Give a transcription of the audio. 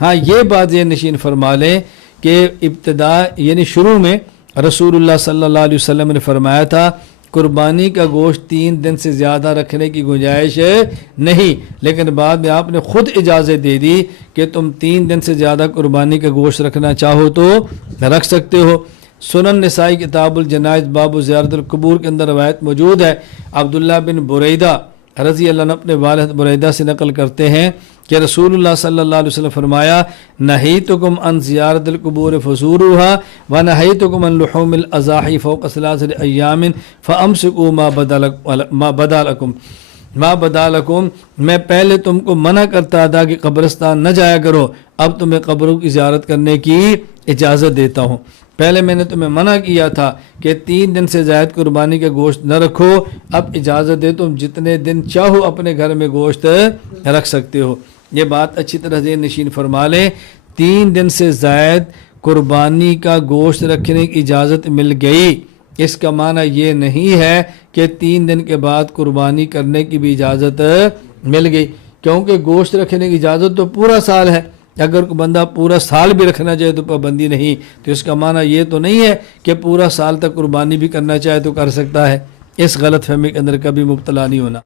ہاں یہ بات یہ نشین فرما لیں کہ ابتدا یعنی شروع میں رسول اللہ صلی اللہ علیہ وسلم نے فرمایا تھا قربانی کا گوشت 3 دن سے زیادہ رکھنے کی گنجائش نہیں، لیکن بعد میں آپ نے خود اجازت دے دی کہ تم 3 دن سے زیادہ قربانی کا گوشت رکھنا چاہو تو رکھ سکتے ہو۔ سنن نسائی کتاب الجنائز باب زیارت القبور کے اندر روایت موجود ہے، عبداللہ بن بریدہ رضی اللہ عنہ اپنے والد بریدہ سے نقل کرتے ہیں کہ رسول اللہ صلی اللہ علیہ وسلم فرمایا نہیتکم عن زیارت القبور فزوروها ونہیتکم عن لحوم الاضاحی فوق 3 ایام فامسکوا ما بدا لکم، میں پہلے تم کو منع کرتا تھا کہ قبرستان نہ جایا کرو، اب تمہیں قبروں کی زیارت کرنے کی اجازت دیتا ہوں۔ پہلے میں نے تمہیں منع کیا تھا کہ 3 دن سے زائد قربانی کا گوشت نہ رکھو، اب اجازت دے تم جتنے دن چاہو اپنے گھر میں گوشت رکھ سکتے ہو۔ یہ بات اچھی طرح ذہن نشین فرما لیں، 3 دن سے زائد قربانی کا گوشت رکھنے کی اجازت مل گئی، اس کا معنی یہ نہیں ہے کہ 3 دن کے بعد قربانی کرنے کی بھی اجازت مل گئی، کیونکہ گوشت رکھنے کی اجازت تو پورا سال ہے۔ اگر کوئی بندہ پورا سال بھی رکھنا چاہے تو پابندی نہیں، تو اس کا معنی یہ تو نہیں ہے کہ پورا سال تک قربانی بھی کرنا چاہے تو کر سکتا ہے۔ اس غلط فہمی کے اندر کبھی مبتلا نہیں ہونا۔